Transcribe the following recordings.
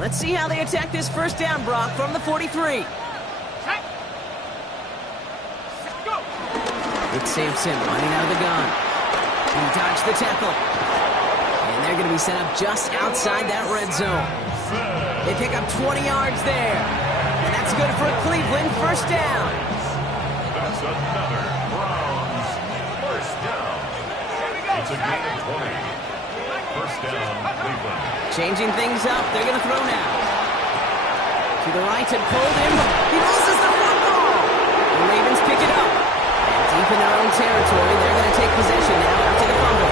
Let's see how they attack this first down, Brock, from the 43. It's Sampson running out of the gun. He dodged the tackle. And they're going to be set up just outside that red zone. They pick up 20 yards there. And that's good for a Cleveland first down. That's another Browns first down. It's a gain of 20. First down, Cleveland. Changing things up. They're going to throw now. To the right and pulled him. He loses the football. The Ravens pick it up. Deep in their own territory, they're going to take possession now after the fumble.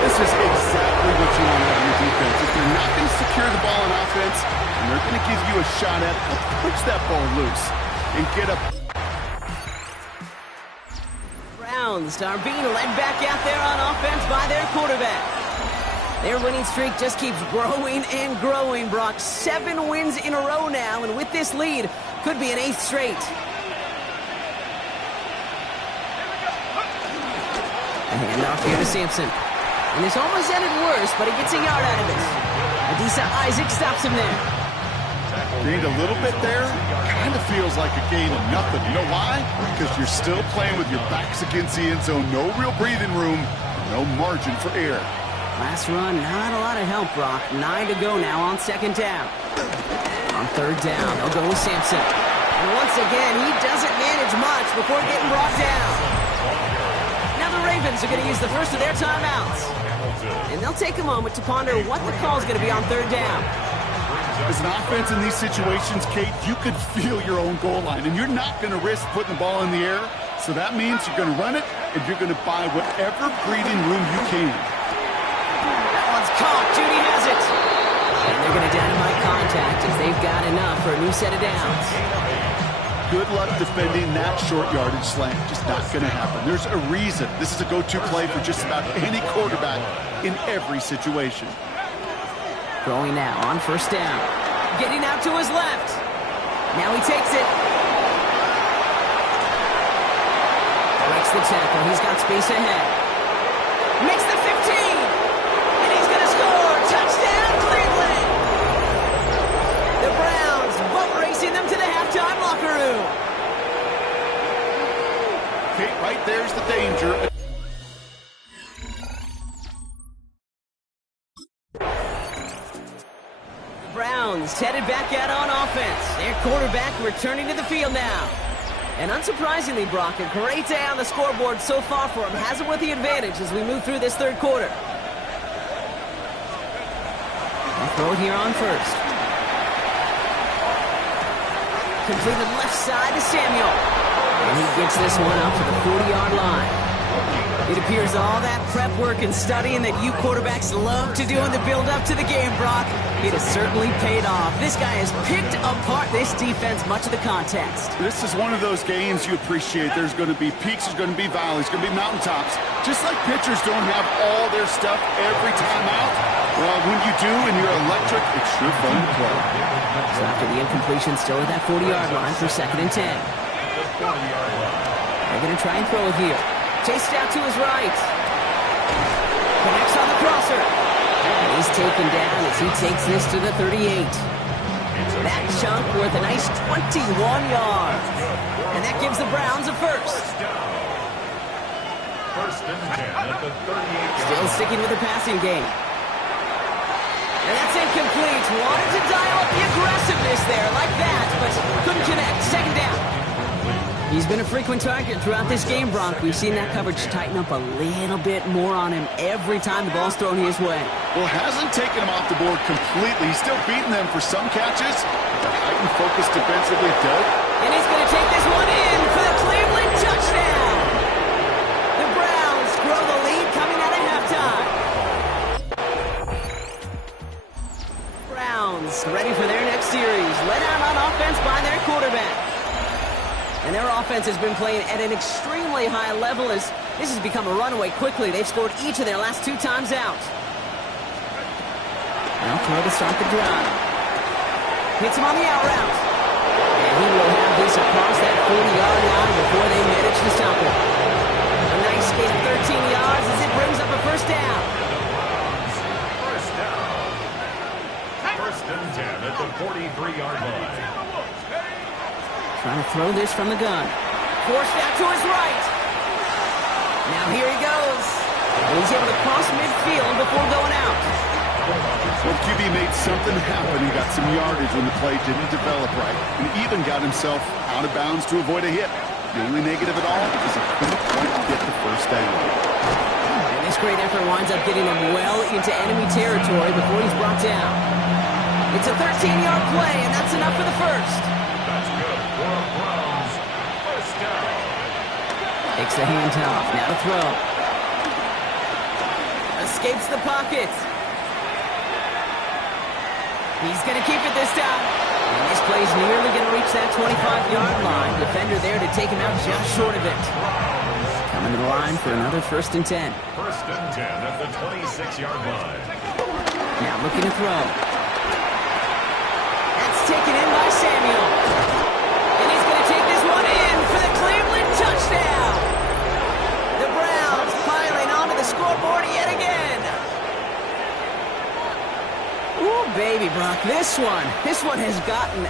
This is exactly what you want out of your defense. If they're not going to secure the ball on offense, and they're going to give you a shot at it, push that ball loose and get up. Browns are being led back out there on offense by their quarterback. Their winning streak just keeps growing and growing, Brock. 7 wins in a row now, and with this lead, could be an 8th straight. A handoff here to Sampson. And this almost ended worse, but he gets a yard out of this. Adisa Isaac stops him there. Gained a little bit there. Kind of feels like a gain of nothing. You know why? Because you're still playing with your backs against the end zone. No real breathing room. No margin for error. Last run, not a lot of help, Brock. 9 to go now on second down. On third down, they'll go with Sampson. And once again, he doesn't manage much before getting brought down. Now the Ravens are going to use the first of their timeouts. And they'll take a moment to ponder what the call is going to be on third down. As an offense in these situations, Kate, you could feel your own goal line, and you're not going to risk putting the ball in the air. So that means you're going to run it, and you're going to buy whatever breathing room you can. That one's caught. Judy has it. And they're going to dynamite contact as they've got enough for a new set of downs. Good luck defending that short yardage slant. Just not going to happen. There's a reason. This is a go-to play for just about any quarterback in every situation. Throwing now on first down. Getting out to his left. Now he takes it. Breaks the tackle. He's got space ahead. Makes the 15. And he's going to score. Touchdown, Cleveland. The Browns boat racing them to the halftime locker room. Kate, right there's the danger. Browns headed back out on offense. Their quarterback returning to the field now. And unsurprisingly, Brock, a great day on the scoreboard so far for him. Has it with the advantage as we move through this third quarter. They'll throw it here on first. Completed left side to Samuel. And he gets this one up to the 40-yard line. It appears all that prep work and studying that you quarterbacks love to do in the build-up to the game, Brock, it has certainly paid off. This guy has picked apart this defense much of the contest. This is one of those games you appreciate. There's going to be peaks, there's going to be valleys, there's going to be mountaintops. Just like pitchers don't have all their stuff every time out, well, when you do and you're electric, it's sure fun to play. So after the incompletion, still at that 40-yard line for 2nd and 10. They're going to try and throw it here. Chased out to his right. Connects on the crosser. And he's taken down as he takes this to the 38. That chunk worth a nice 21 yards. And that gives the Browns a first. First and 10 at the 38. Still sticking with the passing game. And that's incomplete. Wanted to dial up the aggressiveness there like that, but couldn't connect. Second down. He's been a frequent target throughout this game, Brock. We've seen that coverage tighten up a little bit more on him every time the ball's thrown his way. Well, hasn't taken him off the board completely. He's still beating them for some catches. The heightened focus defensively does. And he's going to take this one in for the Cleveland touchdown. The Browns grow the lead coming out of halftime. Browns ready for their next series. Led out on offense by their quarterback. And their offense has been playing at an extremely high level as this has become a runaway quickly. They've scored each of their last 2 times out. Now throw to start the drive. Hits him on the out route. And he will have this across that 40-yard line before they manage to stop him. A nice gain of 13 yards as it brings up a first down. First and 10 at the 43-yard line. Trying to throw this from the gun. Forced out to his right. Now here he goes. He's able to cross midfield before going out. Well, QB made something happen. He got some yardage when the play didn't develop right, and even got himself out of bounds to avoid a hit. The only negative at all is he couldn't quite get the first down. And this great effort winds up getting him well into enemy territory before he's brought down. It's a 13-yard play, and that's enough for the first. That's good for a Browns first down. Takes the handoff. Now to throw. Escapes the pocket. He's going to keep it this time. And this play's nearly going to reach that 25-yard line. Defender there to take him out just short of it. Coming to the line for another 1st and 10. 1st and 10 at the 26-yard line. Now looking to throw. That's taken in by Samuel. And he's going to take this one in for the Cleveland touchdown. The Browns piling onto the scoreboard yet again. Ooh, baby, Brock, this one has gotten...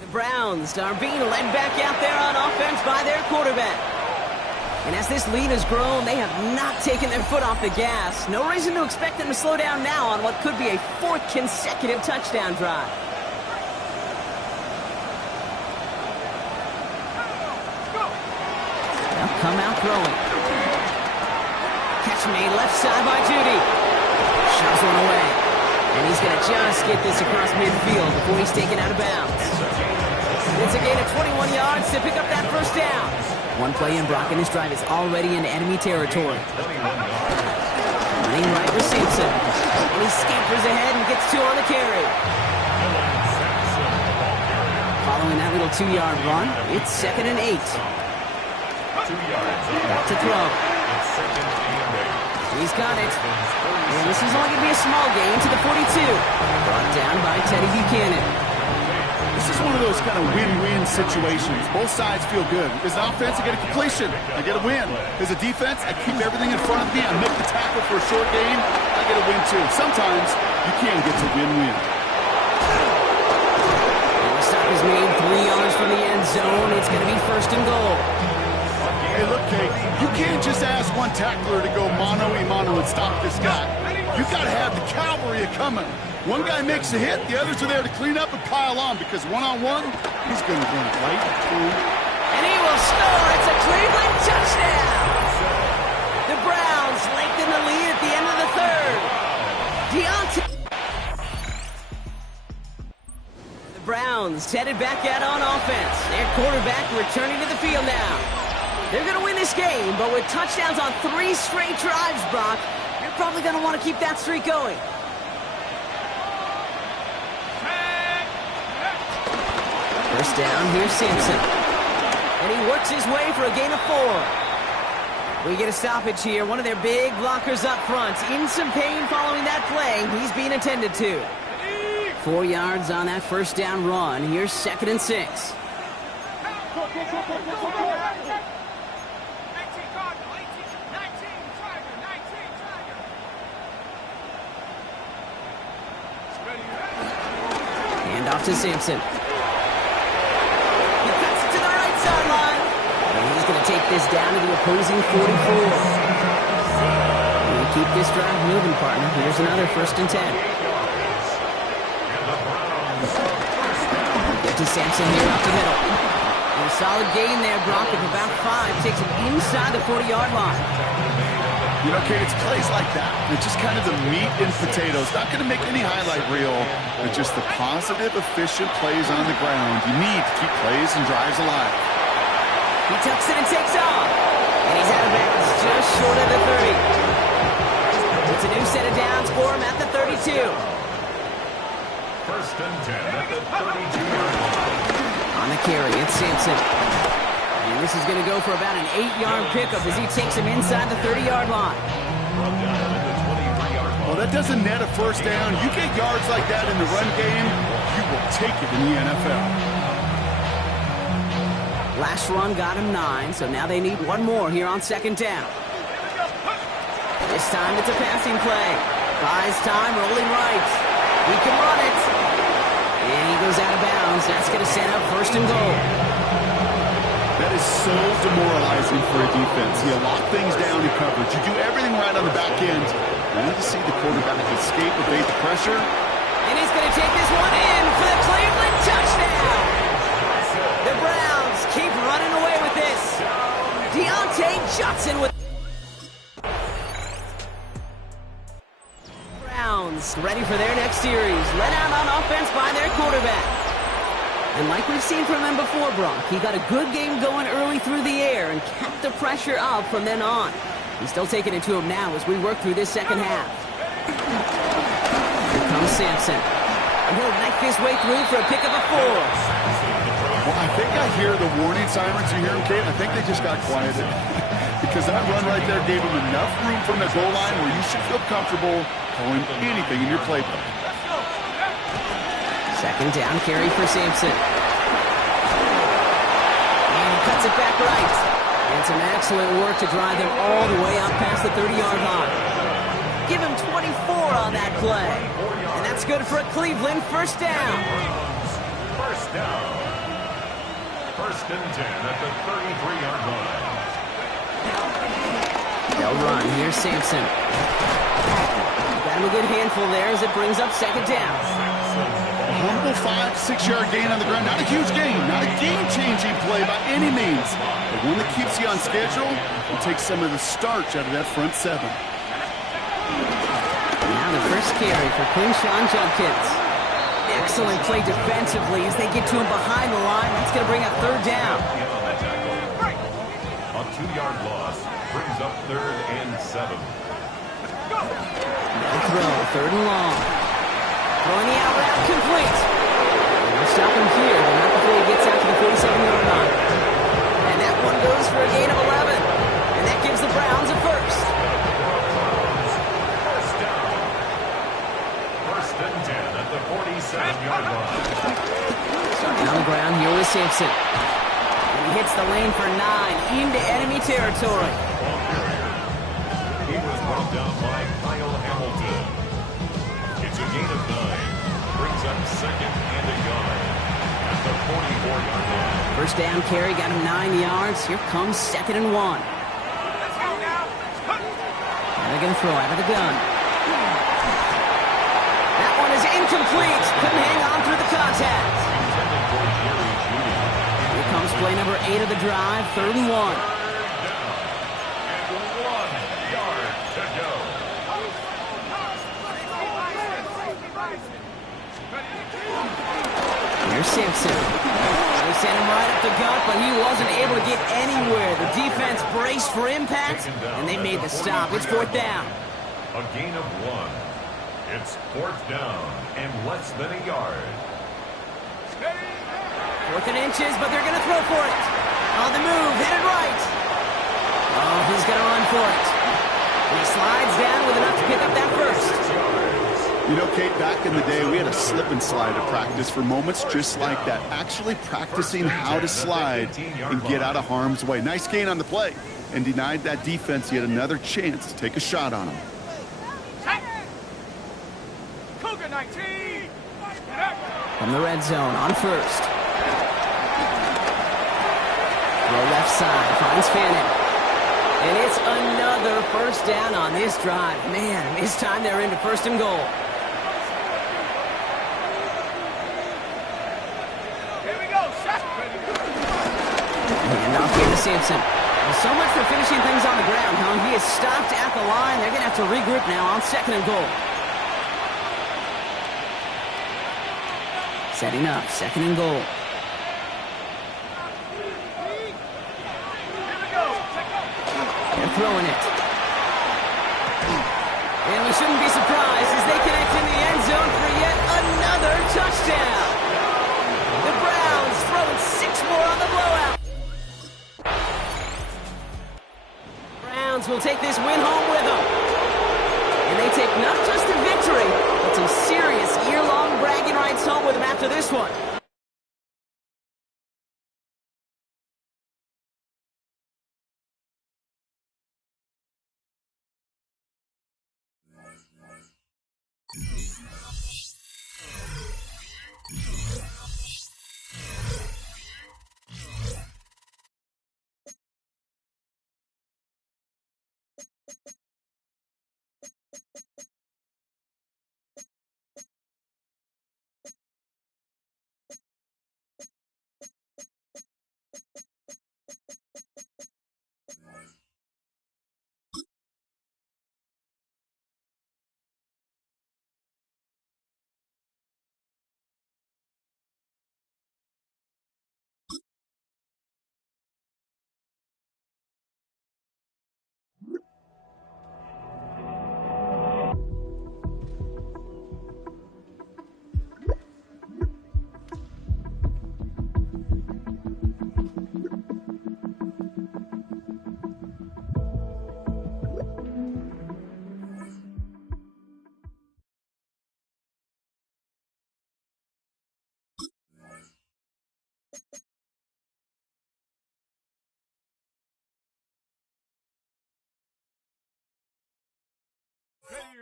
The Browns are being led back out there on offense by their quarterback. And as this lead has grown, they have not taken their foot off the gas. No reason to expect them to slow down now on what could be a 4th consecutive touchdown drive. Come out throwing. Catch made left side by Judy. Shoves one away. And he's going to just get this across midfield before he's taken out of bounds. It's a gain of 21 yards to pick up that first down. One play in, Brock, and his drive is already in enemy territory. Running right with Simpson. And he scampers ahead and gets 2 on the carry. Following that little 2-yard run, it's 2nd and 8. 2 yards. Back to throw. It's 2nd and 8. He's got it. And this is only going to be a small gain to the 42. Brought down by Teddy Buchanan. This is one of those kind of win-win situations. Both sides feel good. As an offense, I get a completion. I get a win. As a defense, I keep everything in front of me. I make the tackle for a short gain. I get a win, too. Sometimes you can get to win-win. The stop is made 3 yards from the end zone. It's going to be 1st and goal. Hey, look, Kate, you can't just ask one tackler to go mano-a-mano and stop this guy. You've got to have the cavalry coming. One guy makes a hit, the others are there to clean up and pile on, because one-on-one, he's going to run right through. And he will score. It's a Cleveland touchdown. The Browns lengthen the lead at the end of the 3rd. Deontay. The Browns headed back out on offense. Their quarterback returning to the field now. They're going to win this game, but with touchdowns on 3 straight drives, Brock, you're probably going to want to keep that streak going. First down, here's Simpson. And he works his way for a gain of 4. We get a stoppage here. One of their big blockers up front. In some pain following that play. He's being attended to. 4 yards on that first down run. Here's 2nd and 6. Hand off to Simpson. He cuts it to the right sideline. And he's going to take this down to the opposing 44. We keep this drive moving, partner. Here's another 1st and 10. Get to Sampson here up the middle. And a solid gain there, Brock, of about 5. Takes him inside the 40-yard line. You know, Kate, it's plays like that. It's just kind of the meat and potatoes. Not going to make any highlight reel, but just the positive, efficient plays on the ground. You need to keep plays and drives alive. He tucks it and takes off. And he's out of bounds just short of the 30. It's a new set of downs for him at the 32. 1st and 10 at the 32-yard line. On the carry, it's Simpson. And this is going to go for about an 8-yard pickup as he takes him inside the 30-yard line. Well, that doesn't net a first down. You get yards like that in the run game, you will take it in the NFL. Last run got him 9, so now they need one more here on second down. This time it's a passing play. Buys time, rolling right. He can run it. And he goes out of bounds. That's going to set up first and goal. That is so demoralizing for a defense. You lock things down in coverage. You do everything right on the back end. You need to see the quarterback escape, evade the pressure. And he's going to take this one in for the Cleveland touchdown. The Browns keep running away with this. Deontay Johnson with Browns ready for their next series. Let out on offense by their quarterback. And like we've seen from him before, Brock, he got a good game going early through the air and kept the pressure up from then on. He's still taking it to him now as we work through this second half. Here comes Sampson. And he'll knife his way through for a pick of a 4. Well, I think I hear the warning sirens. You hear them, Kate? I think they just got quieted. Because that run right there gave him enough room from the goal line where you should feel comfortable calling anything in your playbook. Second down carry for Sampson. And he cuts it back right. And some excellent work to drive them all the way up past the 30-yard line. Give him 24 on that play. And that's good for a Cleveland first down. First down. First and 10 at the 33-yard line. They'll run. Here's Sampson. Got him a good handful there as it brings up second down. A humble 5-6-yard gain on the ground. Not a huge gain. Not a game-changing play by any means. But one that keeps you on schedule and takes some of the starch out of that front 7. Now the first carry for Quinshawn Judkins. Excellent play defensively as they get to him behind the line. That's going to bring up third down. A 2-yard loss brings up third and 7. They'll throw, third and long. Throwing the out route complete. They'll stop him here, but not before he gets out to the 47-yard line. And that one goes for a gain of 11. And that gives the Browns a first. First down. First and 10 at the 47-yard line. Starting on the ground here with Sampson. And he hits the lane for 9 into enemy territory. He was brought down by Kyle Hamilton. It's a gain of 9. Brings up second and a yard at the 44-yard line. First down carry got him 9 yards. Here comes second and 1. And they're going to throw out of the gun. That one is incomplete. Couldn't hang on through the contact. Here comes play number 8 of the drive, third and 1. Here's Sampson. They sent him right up the gut, but he wasn't able to get anywhere. The defense braced for impact, and they made the stop. It's fourth down. A gain of 1. It's fourth down and less than a yard. Fourth and inches, but they're going to throw for it. On the move, headed right. Oh, he's going to run for it. And he slides down with enough to pick up that first. You know, Kate, back in the day, we had a slip and slide at practice for moments just like that. Actually practicing how to slide and get out of harm's way. Nice gain on the play and denied that defense yet another chance to take a shot on him. From the red zone on first. Throw left side, finds Fannin. And it's another first down on this drive. Man, this time they're into first and goal. And off here to Sampson. Well, so much for finishing things on the ground, huh? He is stopped at the line. They're going to have to regroup now on second and goal. Setting up, second and goal. They're throwing it. And we shouldn't be surprised as they connect in the end zone for yet another touchdown. The Browns throwing 6 more on the blowout. Browns will take this win home with them. And they take not just the victory, but some serious year-long bragging rights home with them after this one.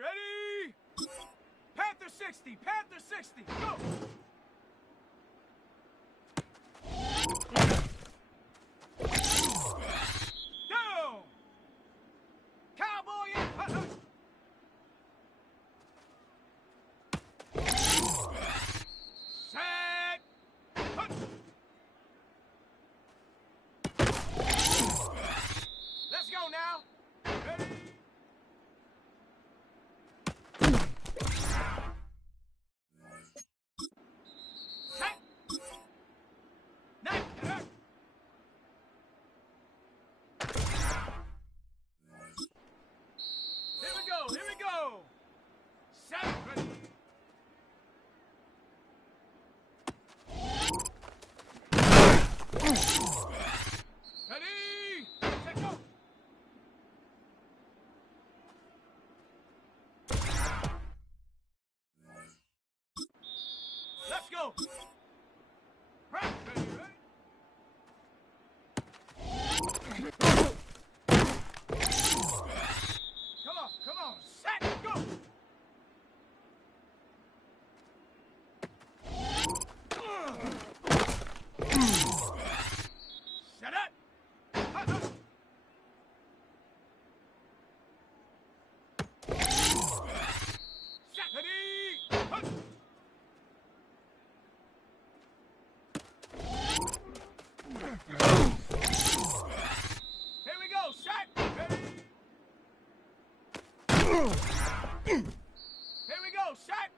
Ready? Panther 60! Panther 60! Go! Down! Cowboy in! Set! Let's go now! Ready? Here we go! Set! Ready? Ready? Set, go! Let's go! Right, ready, ready? Come on, set, go! Set it! Set, ready! Here we go, set, ready? Here we go, set!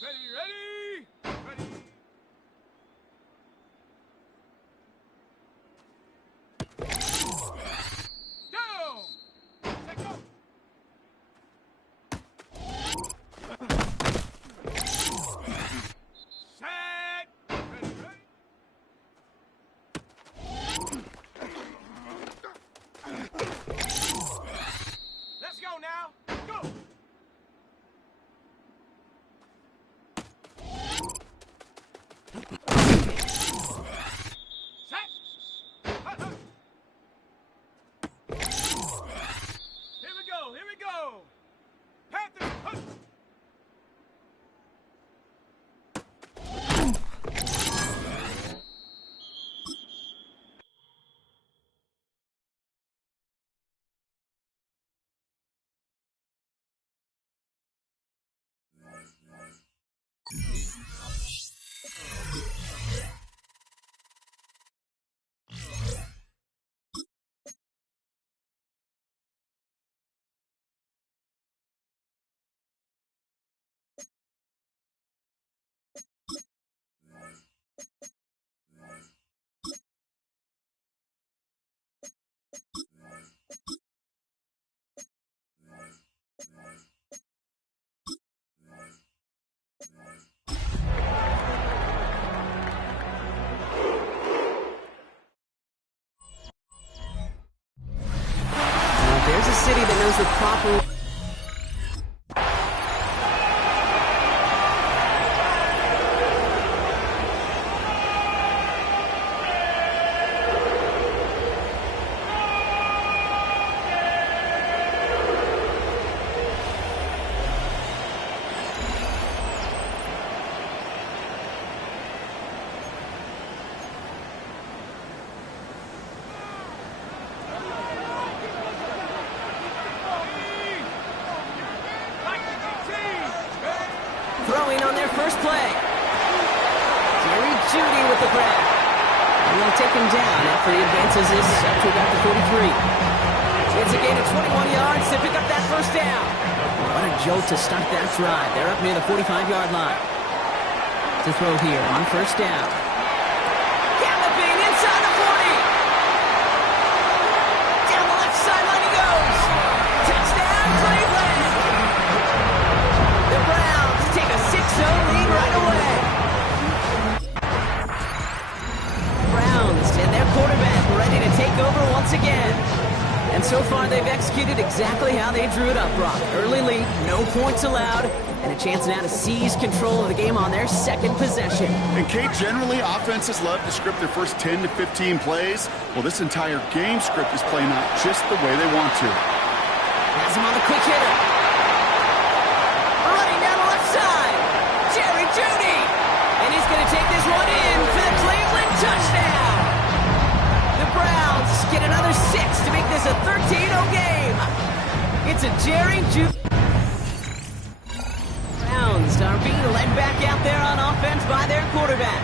Ready? Ready? Down! Set, go! Set! Ready, ready? Let's go now! Go! Set! Here we go! Panthers! There's a city that knows the proper... throwing on their first play. Jerry Jeudy with the grab. And they'll take him down after he advances this up to about the 43. It's a gain of 21 yards to pick up that first down. What a jolt to start that drive. They're up near the 45-yard line. To throw here on first down. Galloping inside the 40. Down the left sideline he goes. Touchdown, Cleveland. The Browns take a 6-0 lead right away. Browns and their quarterback ready to take over once again. And so far, they've executed exactly how they drew it up, Brock. Early lead, no points allowed, and a chance now to seize control of the game on their second possession. And Kate, generally, offenses love to script their first 10 to 15 plays. Well, this entire game script is playing out just the way they want to. Has him on the quick hitter. Running down the left side, Jerry Jeudy. And he's going to take this one in for the Cleveland touchdown. The Browns get another 6 to make this a 13-0 game. It's a Jerry Jeudy. Browns are being led back out there on offense by their quarterback.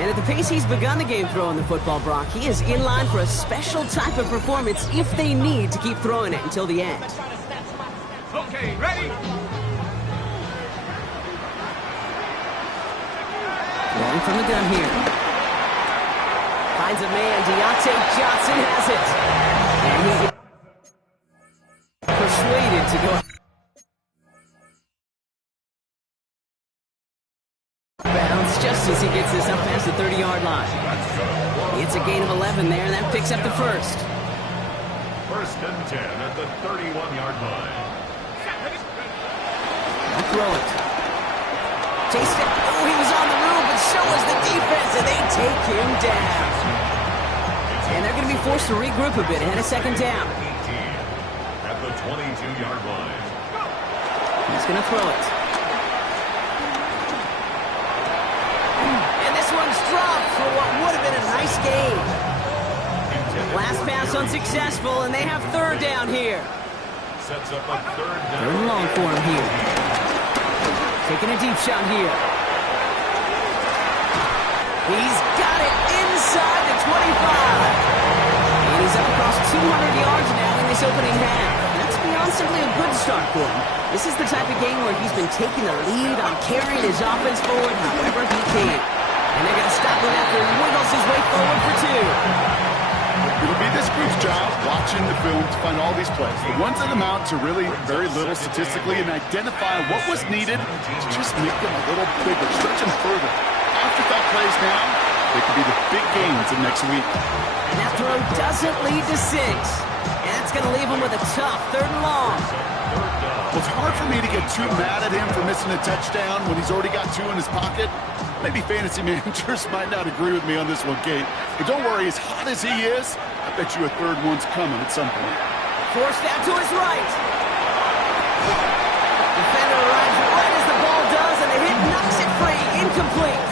And at the pace he's begun the game throwing the football, Brock, he is in line for a special type of performance if they need to keep throwing it until the end. Okay, ready? Throwing from the gun here. Finds a man, Deontay Johnson has it. And he persuaded to go bounds just as he gets this up past the 30-yard line. It's a gain of 11 there, and that picks up the first. First and 10 at the 31-yard line. I'll throw it. Chase it. Oh, he was on the move, but so was the defense, and they take him down. And they're going to be forced to regroup a bit ahead of second down. 18 at the 22-yard line. He's going to throw it. And this one's dropped for what would have been a nice gain. Last pass unsuccessful, and they have third down here. Sets up a third down. Third and long for him here. Taking a deep shot here. He's got it inside the 25. And he's up across 200 yards now in this opening half. That's beyond simply a good start for him. This is the type of game where he's been taking the lead on carrying his offense forward however he can. And they're going to stop him after he wiggles his way forward for 2. It'll be this group's job watching the film to find all these plays. The ones that amount to really very little statistically and identify what was needed to just make them a little bigger, stretch them further. Afterthought plays now, they could be the big gains of next week. And that throw doesn't lead to 6. And that's going to leave him with a tough third and long. Well, it's hard for me to get too mad at him for missing a touchdown when he's already got 2 in his pocket. Maybe fantasy managers might not agree with me on this one, Kate. But don't worry, as hot as he is, I bet you a third one's coming at some point. Forced out to his right. Defender arrives right as the ball does, and the hit knocks it free. Incomplete.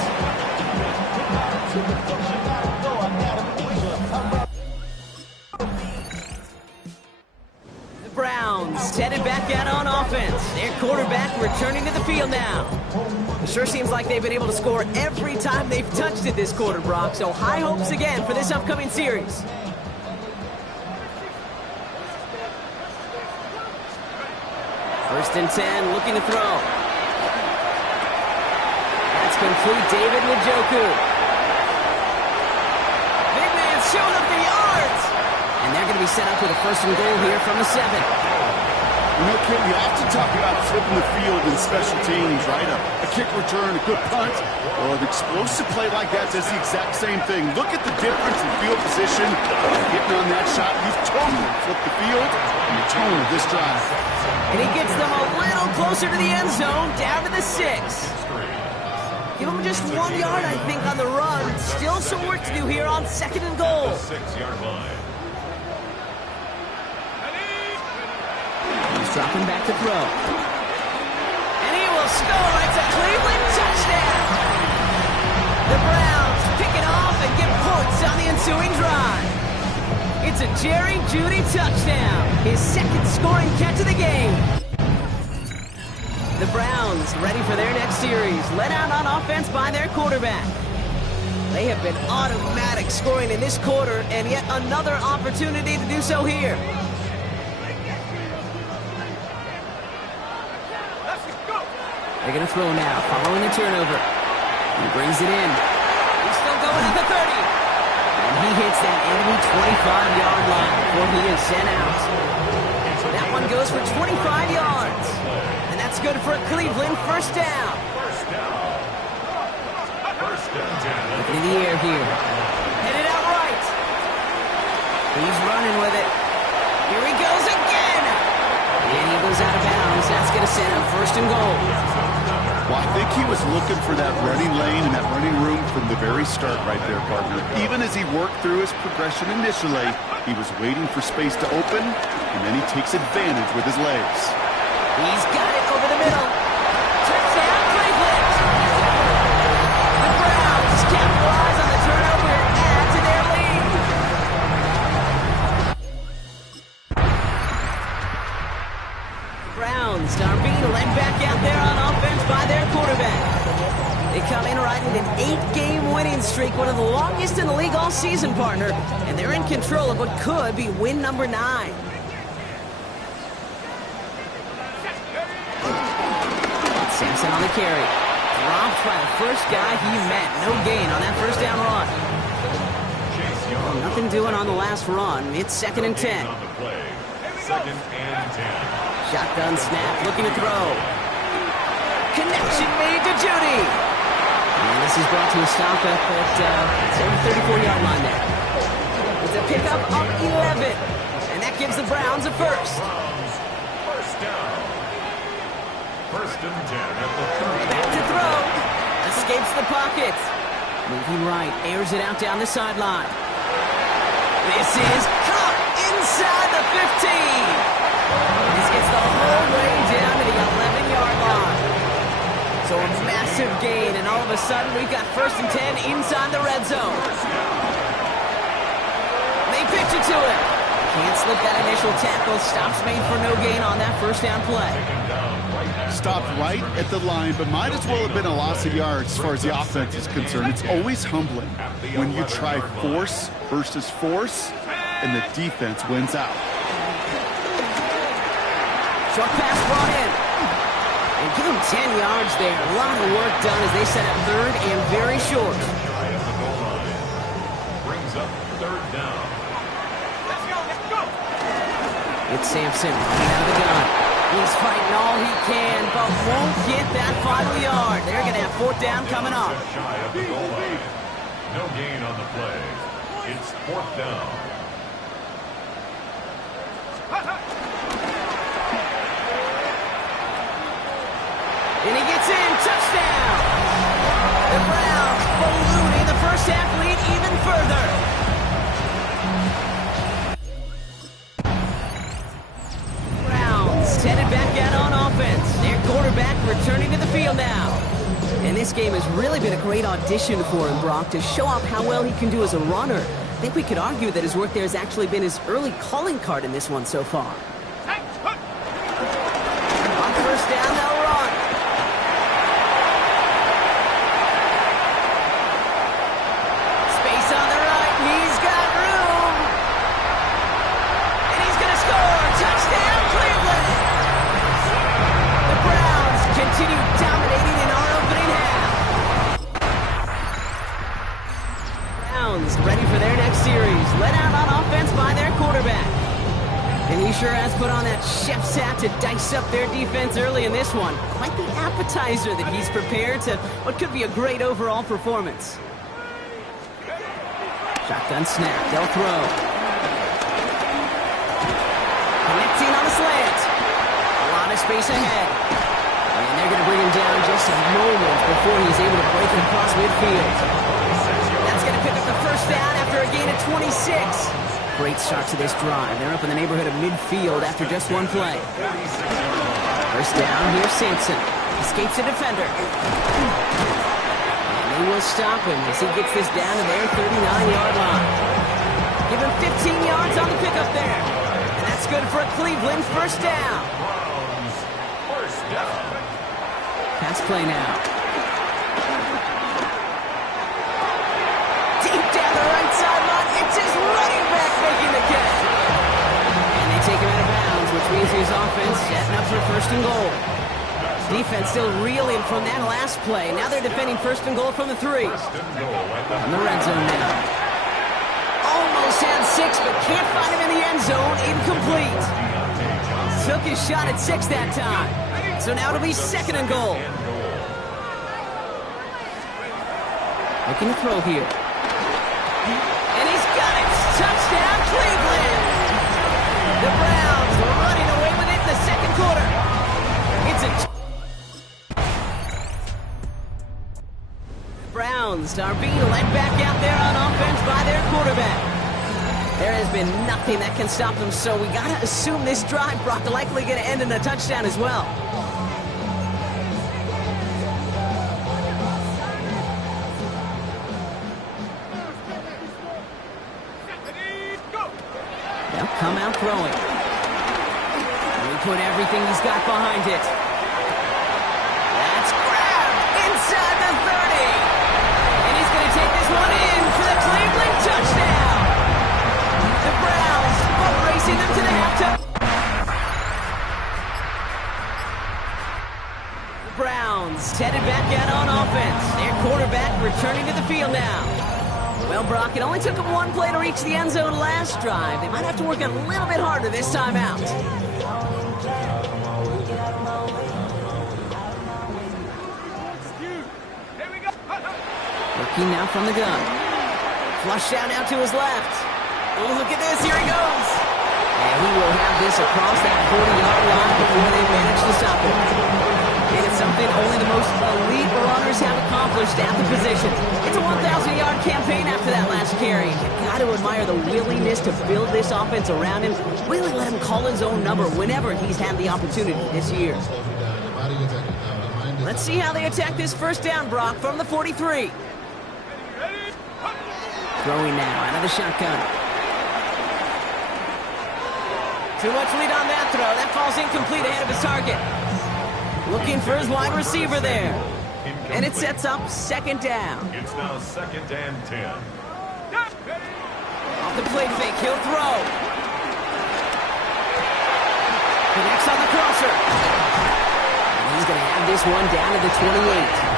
The Browns headed back out on offense. Their quarterback returning to the field now. It sure seems like they've been able to score every time they've touched it this quarter, Brock. So high hopes again for this upcoming series. First and 10, looking to throw. That's complete. David Njoku. Big man showing up the yards. And they're going to be set up with a first and goal here from the 7. You know, Kate, we often talk about flipping the field in special teams, right? A kick return, a good punt. Well, an explosive play like that does the exact same thing. Look at the difference in field position. Getting on that shot, you've totally flipped the field and the tone of this drive. And he gets them a little closer to the end zone, down to the 6. Give him just 1 yard, I think, on the run. Still some work to do here on second and goal. 6-yard line. He's dropping back to throw. And he will score. It's a Cleveland touchdown. The Browns pick it off and get points on the ensuing drive. It's a Jerry Jeudy touchdown. His second scoring catch of the game. The Browns ready for their next series. Led out on offense by their quarterback. They have been automatic scoring in this quarter, and yet another opportunity to do so here. They're going to throw now, following the turnover. He brings it in. He's still going at the 30. And he hits that enemy 25-yard line before he is sent out. That one goes for 25 yards. And that's good for a Cleveland first down. Looking in the air here. Headed out right. He's running with it. Here he goes again. And he goes out of bounds. That's going to send him first and goal. Well, I think he was looking for that running lane and that running room from the very start right there, partner. Even as he worked through his progression initially, he was waiting for space to open, and then he takes advantage with his legs. He's got it over the middle. Touchdown, Cleveland! The Browns capitalize on the turnover and add to their lead. The Browns are being led back out there on offense by their quarterback. They come in riding an 8-game winning streak, one of the longest in the league all season, partner, and they're in control of what could be win number 9. Sampson on the carry. Dropped by the first guy he met. No gain on that first down run. Well, nothing doing on the last run. It's 2nd and 10. Second and 10. Shotgun snap, looking to throw. Connection made to Judy. And this is brought to a stop at the 34-yard line there. It's a pickup of 11. And that gives the Browns a first. First down. First and 10 at the 30. Back to throw. Escapes the pocket. Moving right, airs it out down the sideline. This is caught inside the 15. This gets the whole way down to the 11-yard line. So a massive gain, and all of a sudden we've got 1st and 10 inside the red zone. They pitch it to him. Can't slip that initial tackle. Stops made for no gain on that first down play. Stopped right at the line, but might as well have been a loss of yards as far as the offense is concerned. It's always humbling when you try force versus force, and the defense wins out. Short pass brought in. And give him 10 yards there. A lot of work done as they set up 3rd and very short. Brings up 3rd down. Let's go. It's Sampson running out of the gun. He's fighting all he can, but won't get that final yard. They're going to have 4th down coming up. Just shy of the goal line. No gain on the play. It's 4th down. And he gets in. Touchdown! The Browns ballooning the first half lead even further. Browns headed back out on offense. Their quarterback returning to the field now. And this game has really been a great audition for him, Brock, to show off how well he can do as a runner. I think we could argue that his work there has actually been his early calling card in this one so far. On first down, they'll run. Space on the right. He's got room. And he's going to score. Touchdown, Cleveland. The Browns continue dominating in our opening half. Browns ready for their next series. Led out on offense by their quarterback. And he sure has put on that chef's hat to dice up their defense early in this one. Quite the appetizer that he's prepared to what could be a great overall performance. Shotgun snap. They'll throw. Connecting on the slant. A lot of space ahead. And they're going to bring him down just a moment before he's able to break it across midfield. That's going to pick up the first down after a gain of 26. Great start to this drive. They're up in the neighborhood of midfield after just one play. First down, here's Sampson. Escapes a defender. And they will stop him as he gets this down to their 39-yard line. Give him 15 yards on the pickup there. And that's good for a Cleveland first down. Browns first down. Pass play now. Deep down the right sideline. It's his running back making the catch. And they take him out of bounds, which means his offense setting up for first and goal. Defense still reeling from that last play. Now they're defending first and goal from the 3. On the red zone now. Almost had 6, but can't find him in the end zone. Incomplete. Took his shot at 6 that time. So now it'll be second and goal. Looking to throw here. And he's got it. Touchdown, Cleveland. The Browns running away with it in the second quarter. It's a Browns are being led back out there on offense by their quarterback. There has been nothing that can stop them, so we gotta assume this drive, Brock, likely gonna end in a touchdown as well. They'll come out throwing. And he put everything he's got behind it. That's grabbed inside the 30. And he's going to take this one in for the Cleveland touchdown. The Browns are racing them to the halftime. The Browns headed back out on offense. Their quarterback returning to the field now. Well, Brock, it only took them one play to reach the end zone last drive. They might have to work a little bit harder this time out. Looking now from the gun. Flush out now to his left. Oh, look at this. Here he goes. And he will have this across that 40-yard line before they manage to stop him. And it's something only the most elite runners have accomplished at the position. It's a 1,000-yard campaign after that last carry. You've got to admire the willingness to build this offense around him. Really let him call his own number whenever he's had the opportunity this year. Let's see how they attack this first down, Brock, from the 43. Throwing now out of the shotgun. Too much lead on that throw. That falls incomplete ahead of his target. Looking for his wide receiver there. And it sets up second down. It's now second and 10. Off the play fake, he'll throw. Connects on the crosser. And he's going to have this one down to the 28.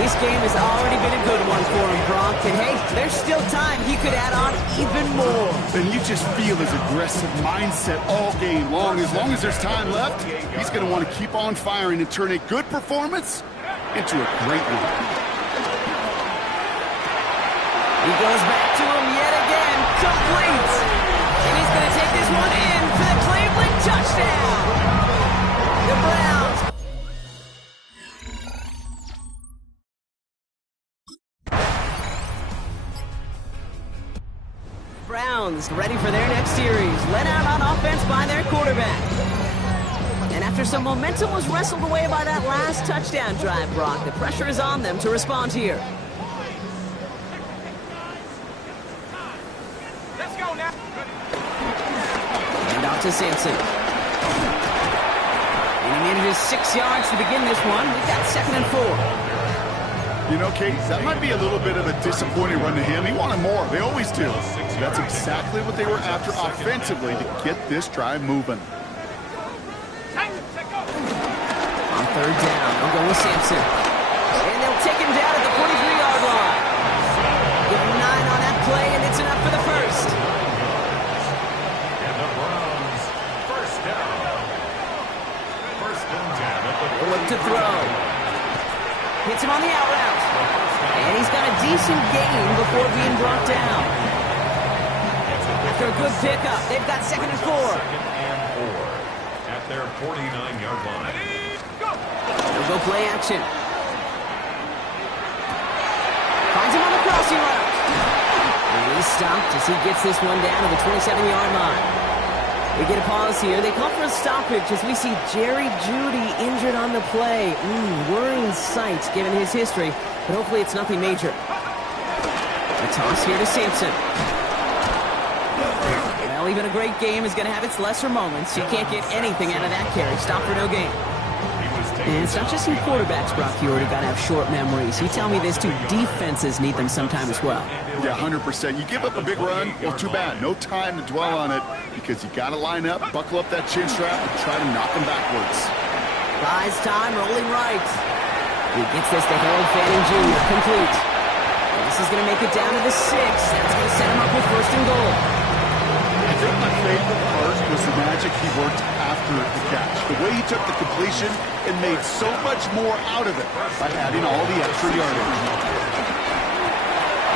This game has already been a good one for him, Brock. And hey, there's still time he could add on even more. And you just feel his aggressive mindset all game long. As long as there's time left, he's going to want to keep on firing and turn a good performance into a great one. He goes back to him yet again. Complete. And he's going to take this one in for the Cleveland touchdown. The Browns. Browns ready for their next series. Led out on offense by their quarterback. And after some momentum was wrestled away by that last touchdown drive, Brock, the pressure is on them to respond here. Let's go now. And off to Sampson. And he manages 6 yards to begin this one. We've got second and 4. You know, Kate, that might be a little bit of a disappointing run to him. He wanted more. They always do. That's exactly what they were after offensively to get this drive moving. On third down, they'll go with Sampson. And they'll take him down at the 43-yard line. Give him 9 on that play, and it's enough for the first. And the Browns, first down. First and 10. Look to throw. Hits him on the out route. And he's got a decent gain before being brought down. After a good pickup, they've got second and 4. Second and 4 at their 49-yard line. They'll go play action. Finds him on the crossing route. And he's stopped as he gets this one down to the 27-yard line. We get a pause here. They call for a stoppage as we see Jerry Jeudy injured on the play. Worrying sights given his history, but hopefully it's nothing major. A toss here to Sampson. Well, even a great game is going to have its lesser moments. You can't get anything out of that carry. Stop for no gain. He was And it's not just in quarterbacks, Brock. You already got to have short memories. You tell me this too. Defenses need them sometime as well. Yeah, 100%. You give up a big run, well, too bad. No time to dwell on it because you got to line up, buckle up that chin strap, and try to knock them backwards. Buys time, rolling right. He gets this to Harold Fanning Jr. Complete. And this is going to make it down to the 6. That's going to set him up with first and goal. I think my favorite part was the magic he worked after the catch. The way he took the completion and made so much more out of it by adding all the extra yardage.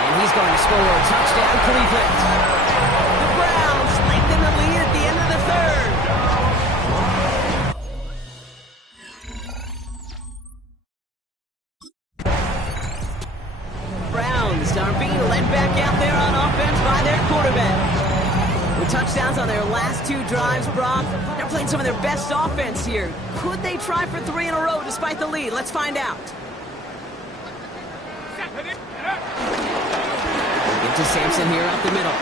And he's going to score a touchdown, Cleveland. The Browns lengthen the lead at the end of the third. Browns are being led back out there on offense by their quarterback. With touchdowns on their last 2 drives, Brock, they're playing some of their best offense here. Could they try for 3 in a row despite the lead? Let's find out. Get to Sampson here up the middle.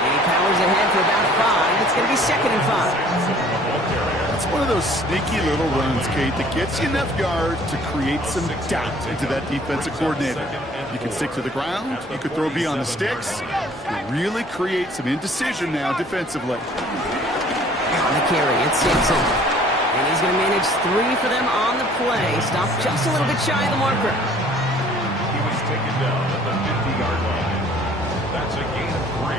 And he powers ahead for about 5. It's going to be 2nd and 5. It's one of those sneaky little runs, Kate, that gets you enough yards to create some doubt into that defensive coordinator. You can stick to the ground, you could throw beyond the sticks, to really create some indecision now defensively. On the carry, it's Sampson. And he's going to manage 3 for them on the play. Stop just a little bit shy of the marker. He was taken down at the 50-yard line. That's a gain of 3.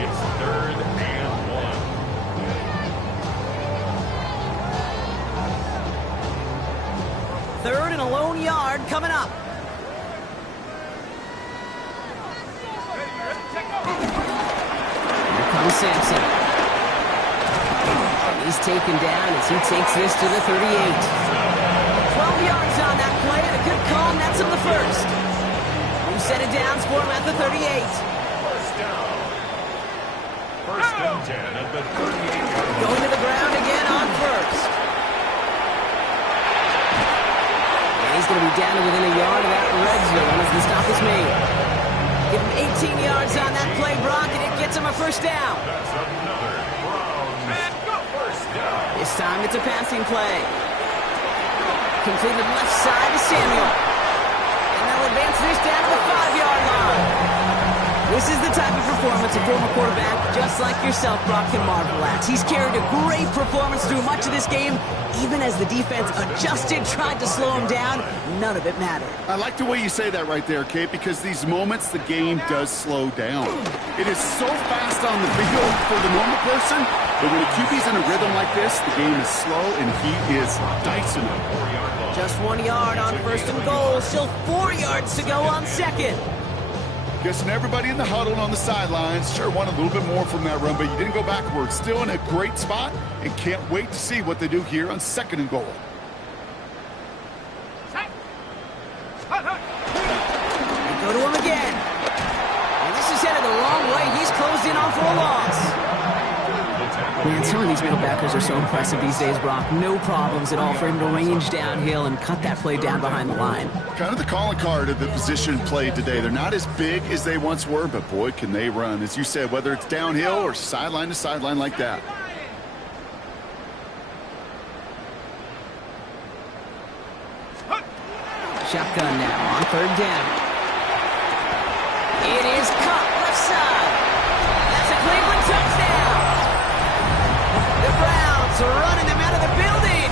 It's 3rd and 1. 3rd and a lone yard coming up. Here comes Sampson. He's taken down as he takes this to the 38. 12 yards on that play and a good call, and that's on the first. Who set it down for him at the 38. First down. 1st and 10 at the 38-yard line. Going to the ground again on first. And he's going to be down to within a yard of that red zone as the stop is made. Give him 18 yards on that play, Brock, and it gets him a first down. That's another Browns first down. This time it's a passing play. Completed left side to Samuel. And they'll advance this down to the 5-yard line. This is the type of performance a former quarterback, just like yourself, Brock, can marvel at. He's carried a great performance through much of this game. Even as the defense adjusted, tried to slow him down, none of it mattered. I like the way you say that right there, Kate, because these moments the game does slow down. It is so fast on the field for the normal person, but when a QB's in a rhythm like this, the game is slow and he is dicing it. Just 1 yard on first and goal, still 4 yards to go on second. Guessing everybody in the huddle and on the sidelines sure want a little bit more from that run, but you didn't go backwards. Still in a great spot and can't wait to see what they do here on 2nd and goal. They go to him again. And this is headed the wrong way. He's closed in on for a loss. Man, some of these middle backers are so impressive these days, Brock. No problems at all for him to range downhill and cut that play down behind the line. Kind of the calling card of the position played today. They're not as big as they once were, but boy, can they run. As you said, whether it's downhill or sideline to sideline like that. Shotgun now on 3rd down. It is caught left side. That's a Cleveland touchdown. The Browns are running them out of the building.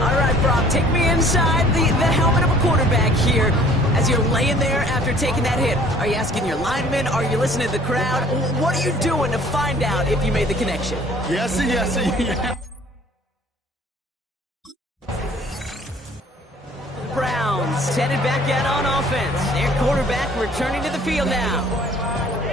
All right, Brock, take me inside the helmet of a quarterback here as you're laying there after taking that hit. Are you asking your linemen? Are you listening to the crowd? What are you doing to find out if you made the connection? Yes, yes, yeah. Browns headed back out on offense. Their quarterback returning to the field now.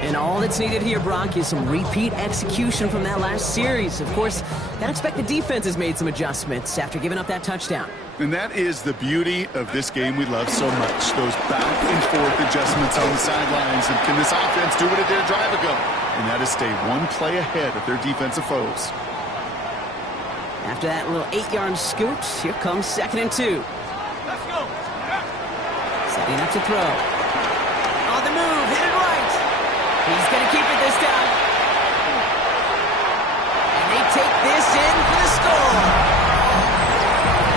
And all that's needed here, Brock, is some repeat execution from that last series. Of course, I expect the defense has made some adjustments after giving up that touchdown. And that is the beauty of this game we love so much. Those back and forth adjustments on the sidelines. And can this offense do what it did a drive ago? And that is stay one play ahead of their defensive foes. After that little 8-yard scoot, here comes 2nd and 2. Let's go. Setting up to throw. On the move, headed right. He's going to keep it this time. And They take this in for the score.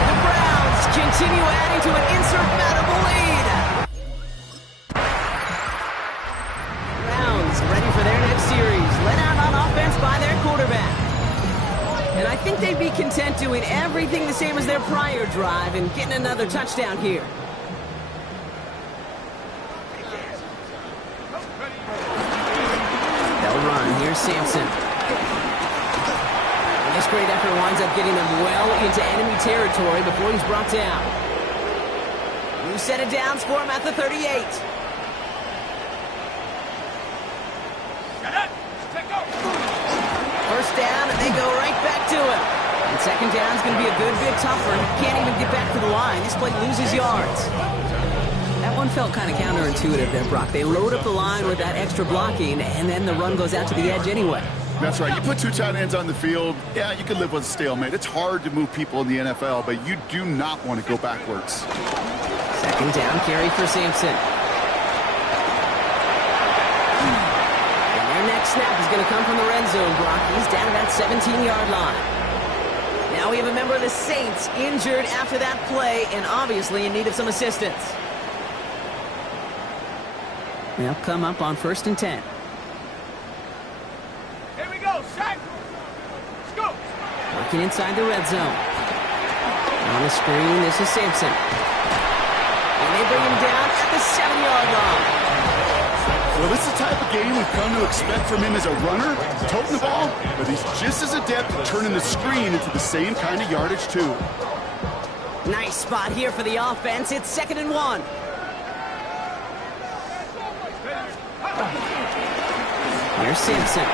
The Browns continue adding to an insurmountable lead. Browns ready for their next series. Led out on offense by their quarterback. And I think they'd be content doing everything the same as their prior drive and getting another touchdown here. They'll run. Here's Sampson. And this great effort winds up getting them well into enemy territory before he's brought down. New set of downs for him at the 38. First down, and they go right back to him. And second down's going to be a good bit tougher. He can't even get back to the line. This play loses yards. That one felt kind of counterintuitive there, Brock. They load up the line with that extra blocking, and then the run goes out to the edge anyway. That's right. You put two tight ends on the field, yeah, you can live with a stalemate. It's hard to move people in the NFL, but you do not want to go backwards. Second down carry for Sampson. Snap is going to come from the red zone, Brock. He's down at that 17-yard line. Now we have a member of the Saints injured after that play and obviously in need of some assistance. They'll come up on 1st and 10. Here we go, set. Scoop. Working inside the red zone. On the screen, this is Sampson. And they bring him down at the 7-yard line. Well, this is the type of game we've come to expect from him as a runner, toting the ball, but he's just as adept at turning the screen into the same kind of yardage, too. Nice spot here for the offense. It's 2nd and 1. Here's Sampson.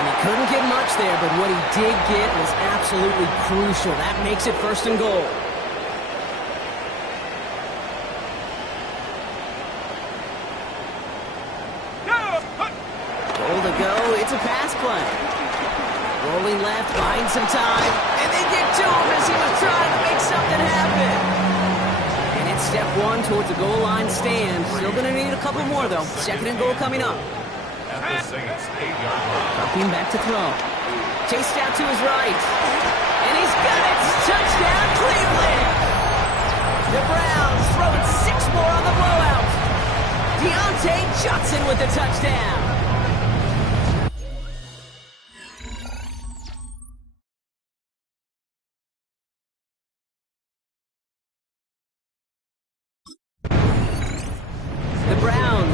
And he couldn't get much there, but what he did get was absolutely crucial. That makes it 1st and goal. To go, it's a pass play. Rolling left, buying some time, and they get to him as he was trying to make something happen. And it's step 1 towards the goal line stand. Still going to need a couple more, though. 2nd and goal coming up. At the Saints' 8-yard line. Dropping back to throw. Chased out to his right. And he's got it! Touchdown, Cleveland! The Browns throwing 6 more on the blowout. Deontay Johnson with the touchdown.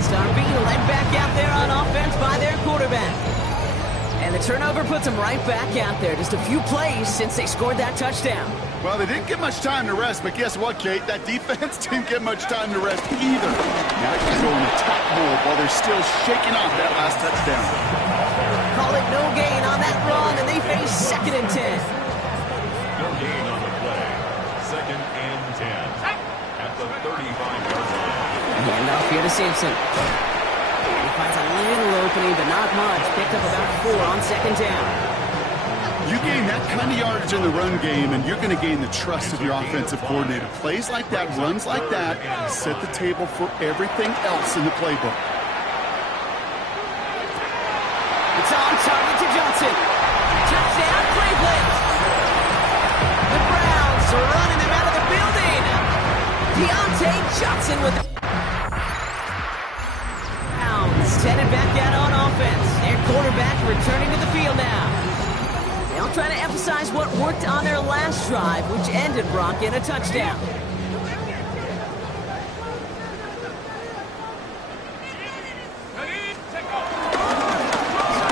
Are being led back out there on offense by their quarterback. And the turnover puts them right back out there. Just a few plays since they scored that touchdown. Well, they didn't get much time to rest, but guess what, Kate? That defense didn't get much time to rest either. Now you can go in attack mode while they're still shaking off that last touchdown. Call it no gain on that run, and they face 2nd and 10. No gain on the play. 2nd and 10. At the 35-yard line. Hand off here to Sampson. He finds a little opening, but not much. Picked up about 4 on 2nd down. You gain that kind of yardage in the run game, and you're going to gain the trust of your offensive coordinator. Plays like that, runs like that, set the table for everything else in the playbook. It's on target to Johnson. Touchdown, Cleveland! The Browns are running him out of the building. Deontay Johnson with the headed back out on offense. Their quarterback returning to the field now. They'll try to emphasize what worked on their last drive, which ended Brock in a touchdown.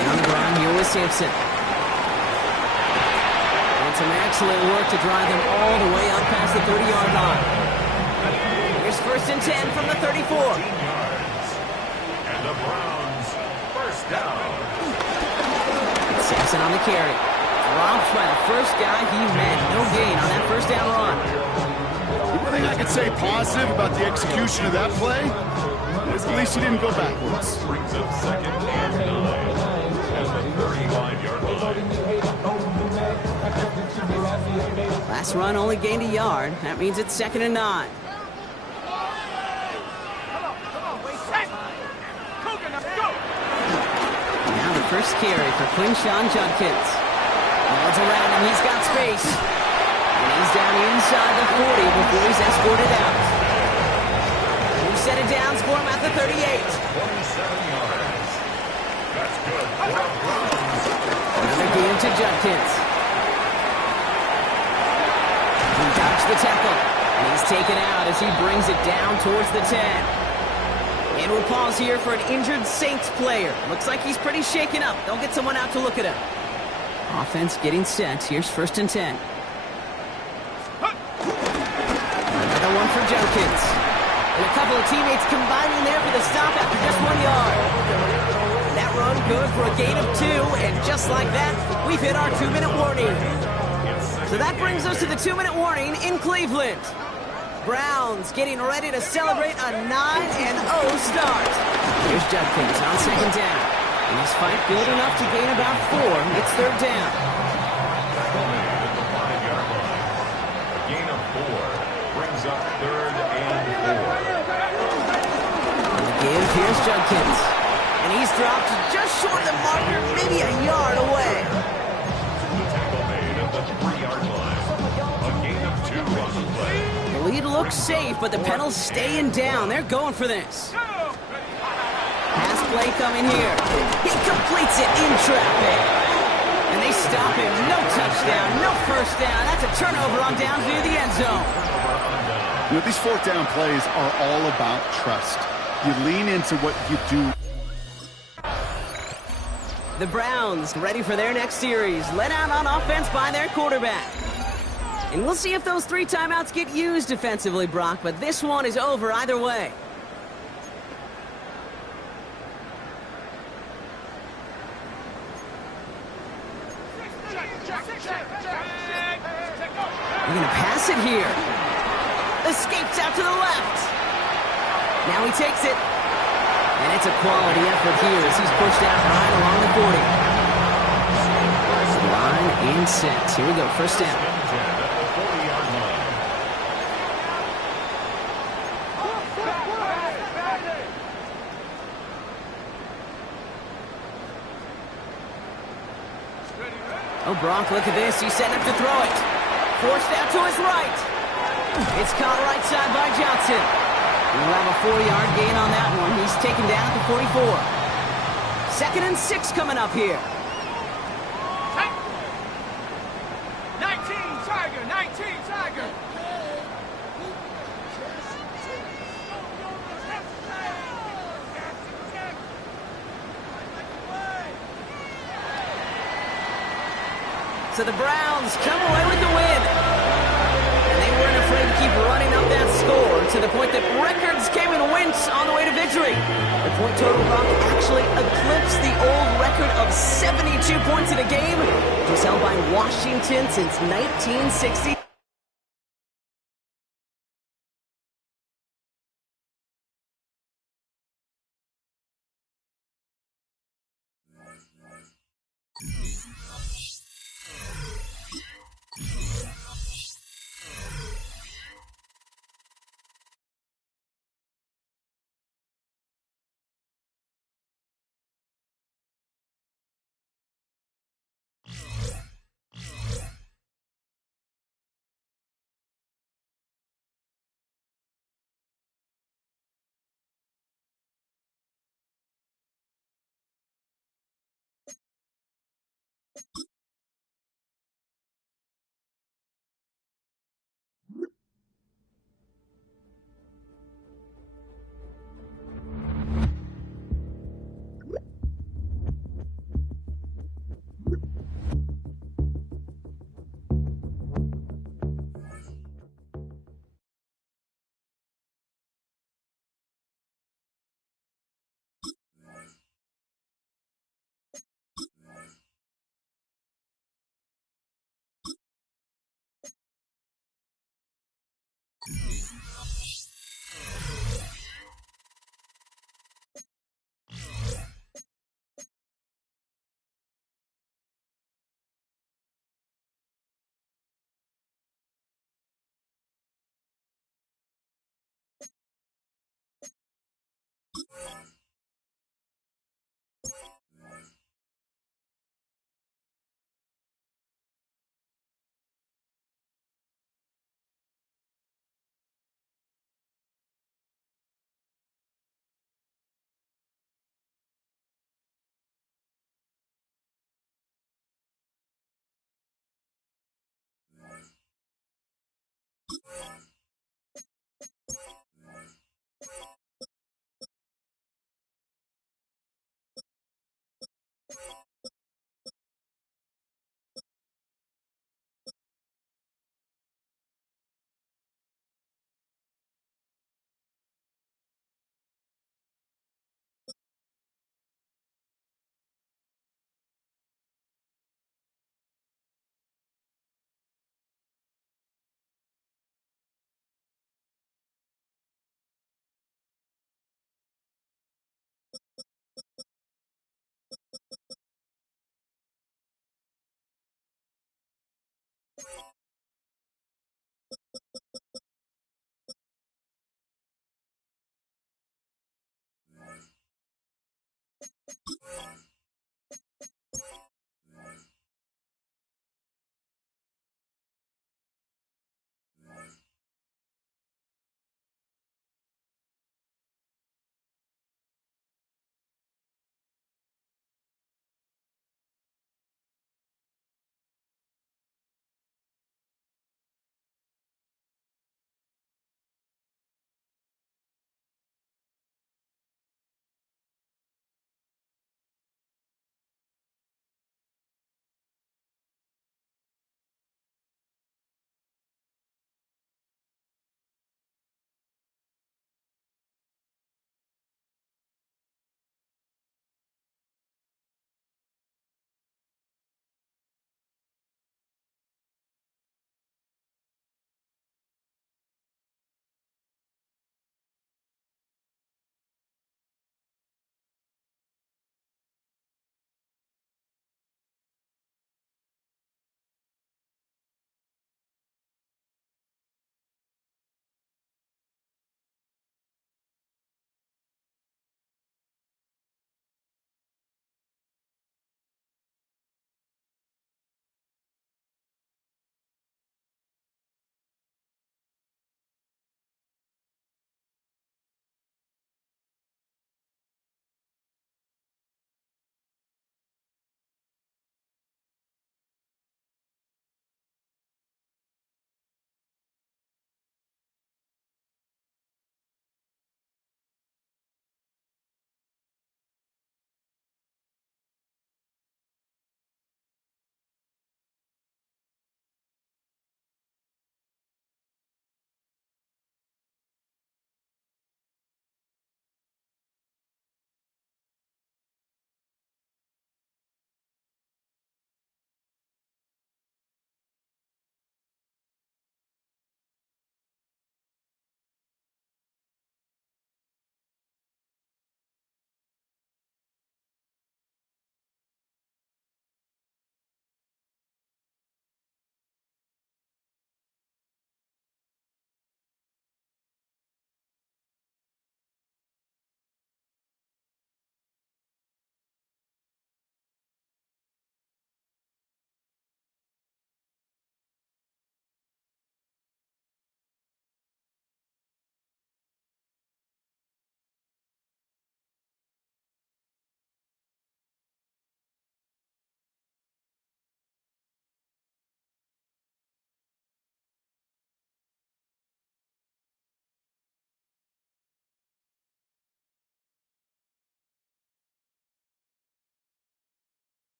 On the ground here with Sampson. And some excellent work to drive them all the way up past the 30-yard line. Here's 1st and 10 from the 34. The Browns, 1st down. Sampson on the carry. Dropped by the first guy he met. No gain on that 1st down run. The only thing I could say positive about the execution of that play is at least he didn't go backwards. Brings up 2nd and 9 at the 35-yard line. Last run only gained a yard. That means it's 2nd and 9. first carry for Quinshawn Judkins. Yards around him, he's got space. And he's down inside the 40 before he's escorted out. New set of downs for him at the 38. 27 yards. That's good. Another gain to Judkins. He dodged the tackle. And he's taken out as he brings it down towards the 10. And we'll pause here for an injured Saints player. Looks like he's pretty shaken up. They'll get someone out to look at him. Offense getting set. Here's 1st and 10. Another one for Judkins. And a couple of teammates combining there for the stop after just 1 yard. That run good for a gain of 2. And just like that, we've hit our 2-minute warning. So that brings us to the 2-minute warning in Cleveland. Browns getting ready to celebrate a 9-0 start. Here's Judkins on 2nd down. And his fight good enough to gain about 4. It's 3rd down. At the 5-yard line. A gain of 4 brings up 3rd and 4. Give, here's Judkins. And he's dropped just short of the marker, maybe a yard away. The tackle made at the 3-yard line. A gain of 2 on the play. The lead looks safe, but the Penals staying down. They're going for this. Pass play coming here. He completes it in traffic. And they stop him. No touchdown, no first down. That's a turnover on downs near the end zone. You know, these 4th down plays are all about trust. You lean into what you do. The Browns ready for their next series. Led out on offense by their quarterback. And we'll see if those 3 timeouts get used defensively, Brock, but this one is over either way. They're going to pass it here. Escapes out to the left. Now he takes it. And it's a quality effort here as he's pushed out right along the 40. Line and set. Here we go, 1st down. Oh, Brock, look at this. He's setting up to throw it. Forced out to his right. It's caught right side by Johnson. We'll have a 4-yard gain on that one. He's taken down at the 44. 2nd and 6 coming up here. 19 Tiger, 19 Tiger. So the Browns come away with the win. And they weren't afraid to keep running up that score to the point that records came and went on the way to victory. The point total, Brock, actually eclipsed the old record of 72 points in a game. It was held by Washington since 1960.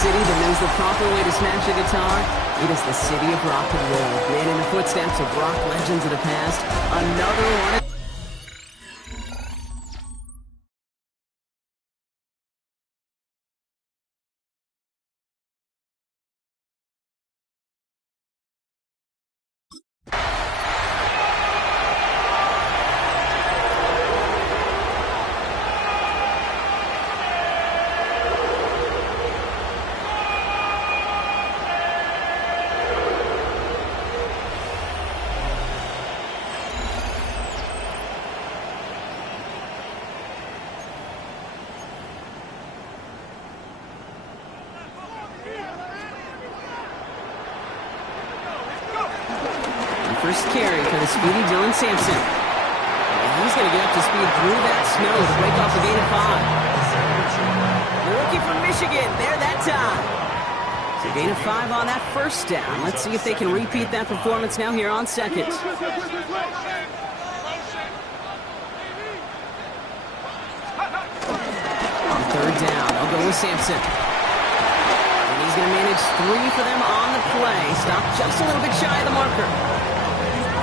city that knows the proper way to smash a guitar? It is the city of rock and roll. And in the footsteps of rock legends of the past, another one. First carry for the speedy Dylan Sampson. And he's going to get up to speed through that snow to break off the gain of 5. The rookie from Michigan, there that time. So gain of 5 on that first down. Let's see if they can repeat that performance now here on second. On third down, they'll go with Sampson. And he's going to manage 3 for them on the play. Stop just a little bit shy of the marker.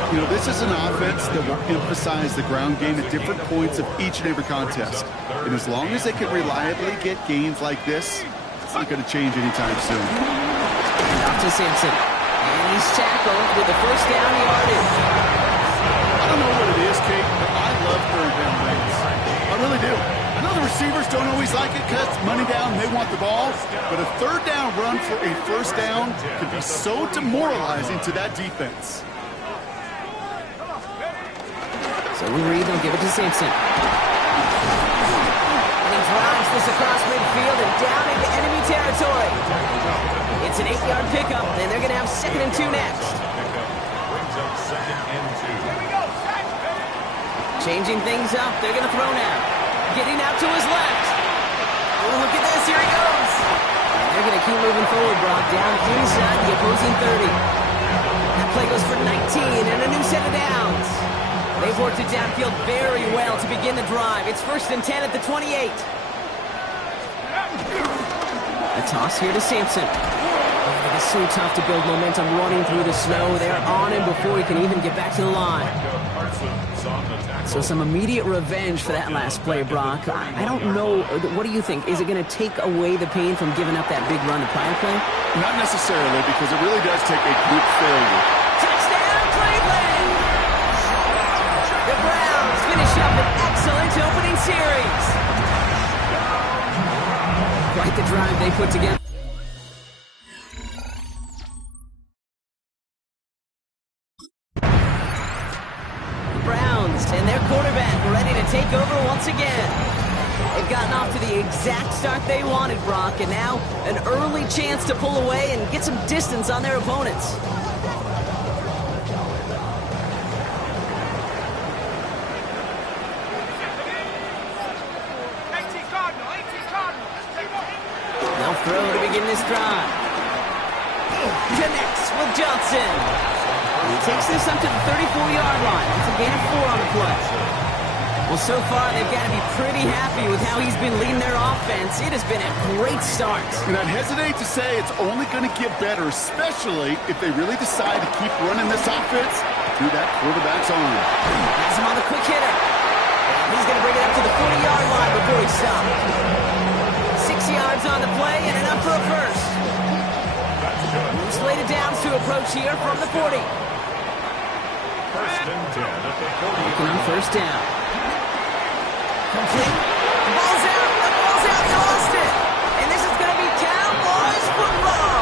You know, this is an offense that will emphasize the ground game at different points of each and every contest. And as long as they can reliably get gains like this, it's not going to change anytime soon. And off to Sampson. And he's tackled with the first down yardage. I don't know what it is, Kate, but I love third down runs. I really do. I know the receivers don't always like it because it's money down and they want the ball, but a third down run for a first down can be so demoralizing to that defense. So we read, they'll give it to Sampson. And he drives this across midfield and down into enemy territory. It's an 8-yard pickup, and they're going to have 2nd and 2 next. Brings up 2nd and 2. Changing things up, they're going to throw now. Getting out to his left. Oh, look at this, here he goes. And they're going to keep moving forward, Brock, down inside the opposing 30. That play goes for 19 and a new set of downs. They've worked it downfield very well to begin the drive. It's 1st and 10 at the 28. A toss here to Sampson. Oh, it is so tough to build momentum running through the snow. They're on him before he can even get back to the line. So some immediate revenge for that last play, Brock. I don't know. What do you think? Is it going to take away the pain from giving up that big run to prior play? Not necessarily, because it really does take a group failure. Touchdown, Cleveland! The Browns finish up an excellent opening series. Quite the drive they put together. The Browns and their quarterback ready to take over once again. They've gotten off to the exact start they wanted, Brock, and now an early chance to pull away and get some distance on their opponents. They'll throw to begin this drive. Connects with Johnson. He takes this up to the 34-yard line. It's a gain of 4 on the play. Well, so far, they've got to be pretty happy with how he's been leading their offense. It has been a great start. And I'd hesitate to say it's only going to get better, especially if they really decide to keep running this offense through that quarterback's arm. Has him on the quick hitter. And he's going to bring it up to the 40-yard line before he stops. 6 yards on the play and enough for a first. Slated downs to approach here from the 40. 1st and 10 at the 40. Looking on first down. Complete. The ball's out. The ball's out. They lost it. And this is going to be Cowboys football.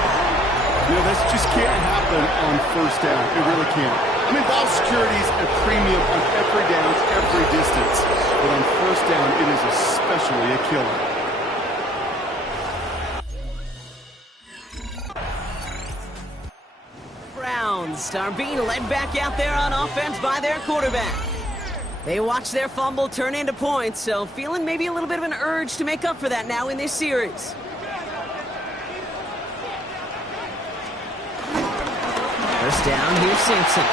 You know, this just can't happen on first down. It really can't. I mean, ball security is a premium on every down, every distance. But on first down, it is especially a killer. Browns are being led back out there on offense by their quarterback. They watch their fumble turn into points, so feeling maybe a little bit of an urge to make up for that now in this series. First down, here's Sampson.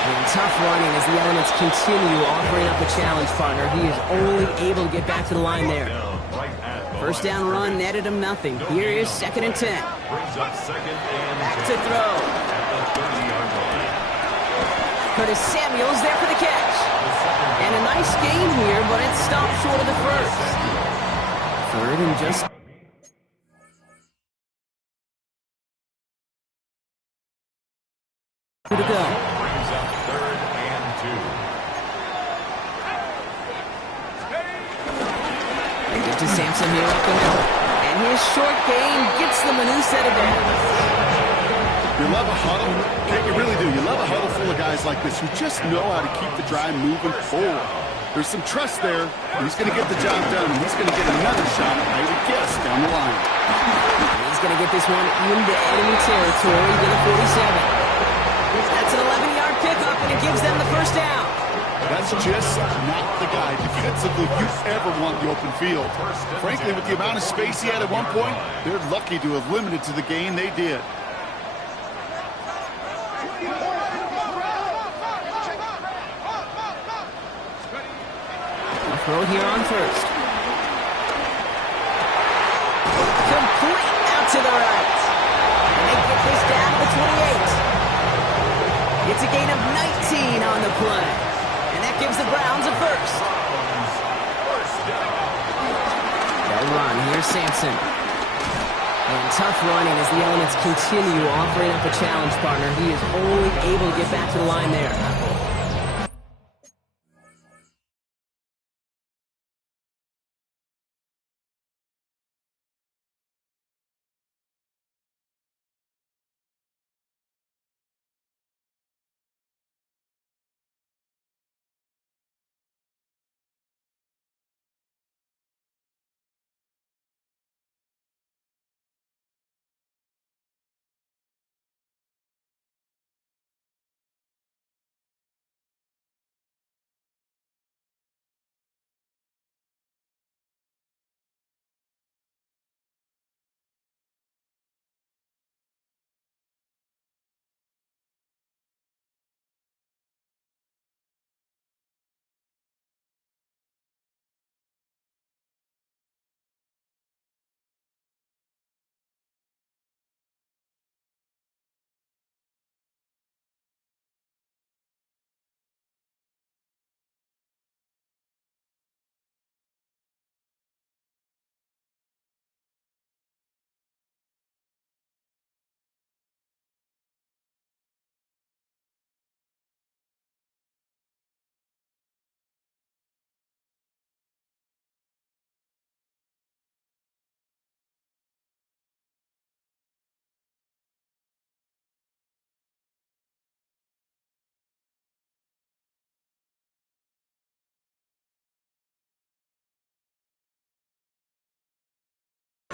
And tough running as the elements continue offering up a challenge, partner. He is only able to get back to the line there. Right at the First down run netted him nothing. Here is 2nd and 10. Brings up 2nd and Back 10 to throw. at the 30-yard line. Curtis Samuel's there for the catch. And a nice gain here, but it stopped short of the first. 3rd and just... to go. Brings up 3rd and 2. They get to Sampson here up the middle. And his short gain gets them a new set of downs. You love a huddle. You really do. You love a huddle full of guys like this who just know how to keep the drive moving forward. There's some trust there. He's going to get the job done. He's going to get another shot, I would guess, down the line. And he's going to get this one into enemy territory to the 47. That's an 11-yard pickup, and it gives them the first down. That's just not the guy defensively you ever want the open field. Frankly, with the amount of space he had at one point, they're lucky to have limited to the gain they did. Throw here on first. Complete out to the right. And they get this down to the 28. It's a gain of 19 on the play. And that gives the Browns a first. They'll run. Here's Sampson. And tough running as the elements continue offering up a challenge partner. He is only able to get back to the line there.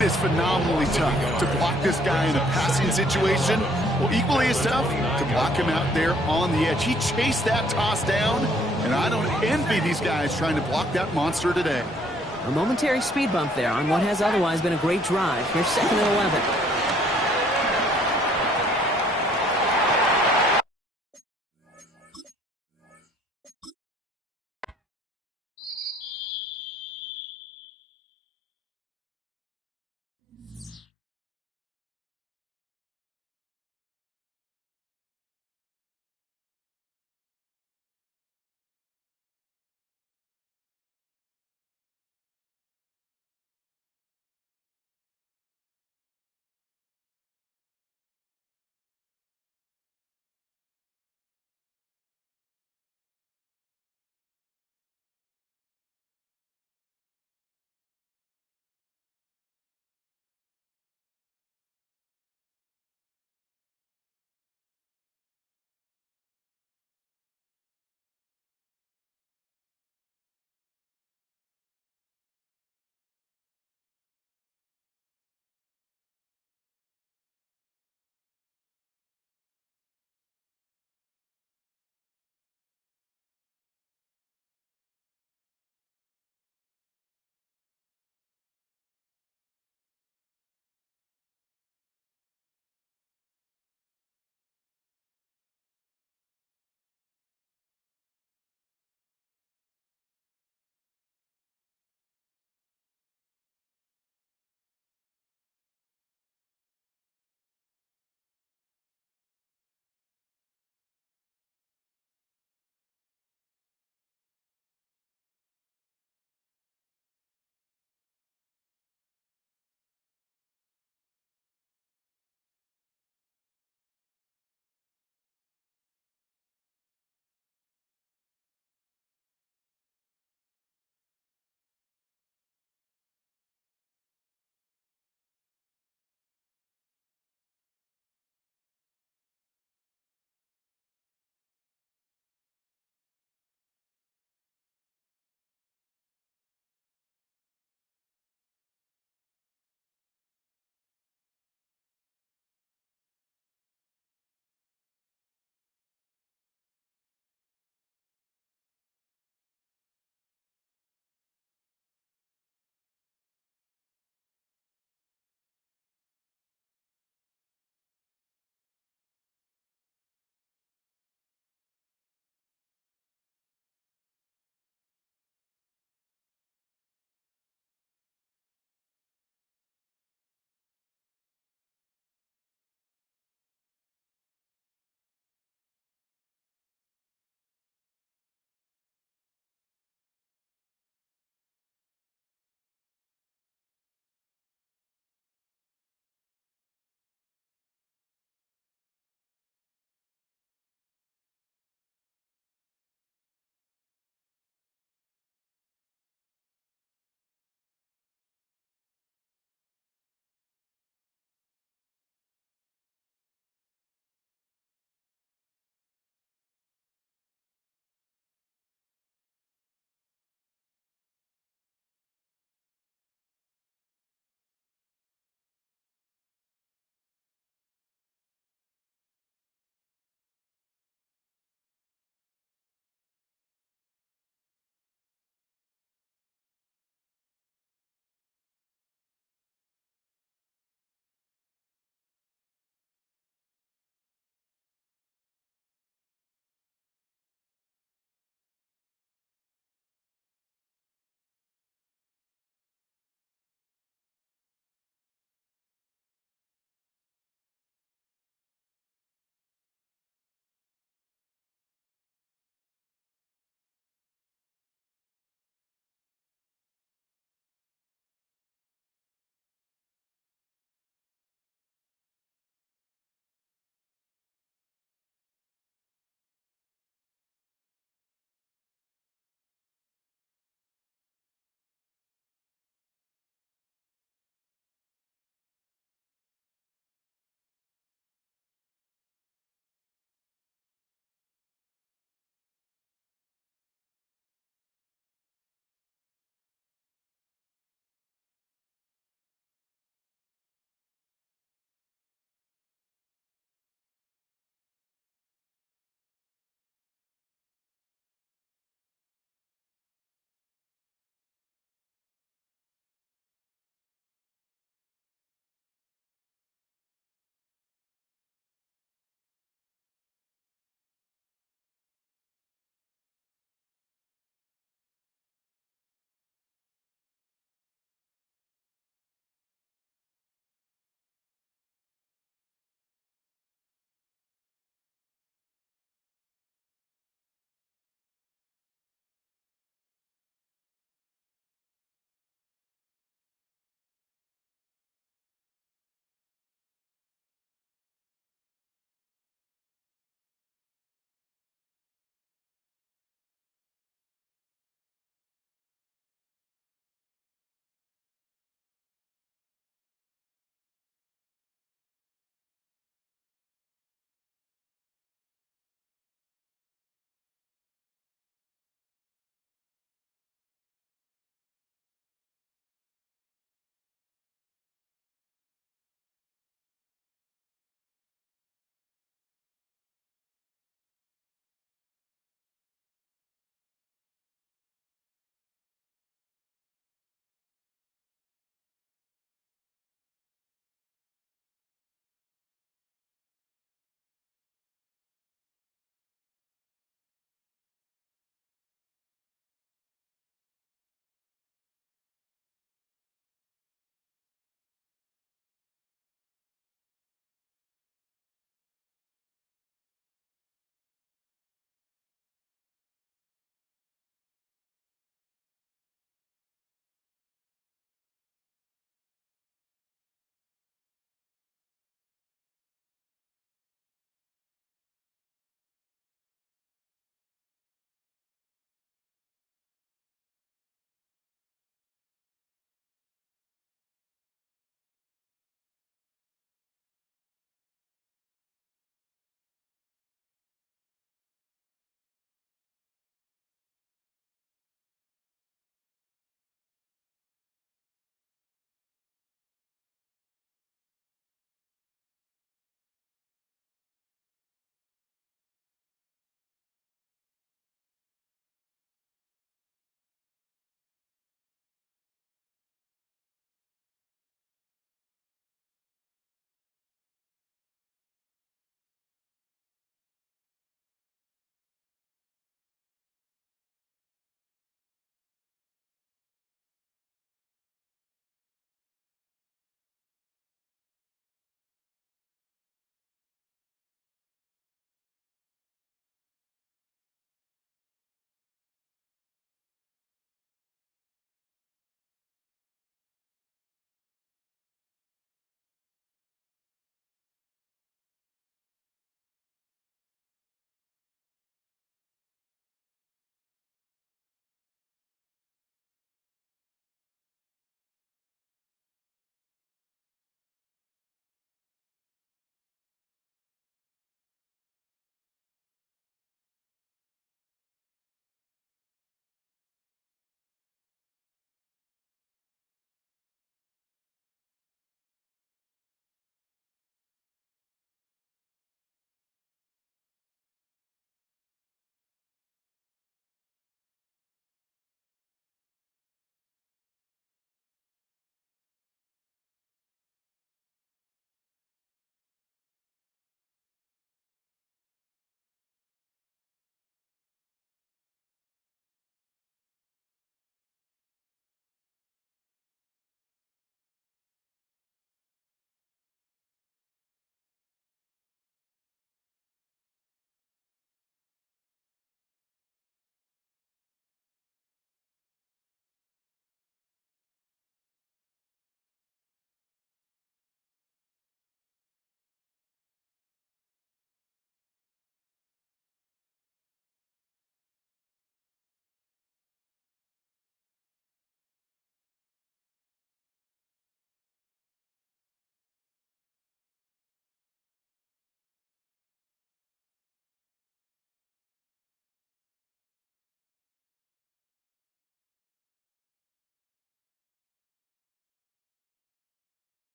It's phenomenally tough to block this guy in a passing situation. Well, equally as tough to block him out there on the edge. He chased that toss down, and I don't envy these guys trying to block that monster today. A momentary speed bump there on what has otherwise been a great drive. Here's 2nd and 11.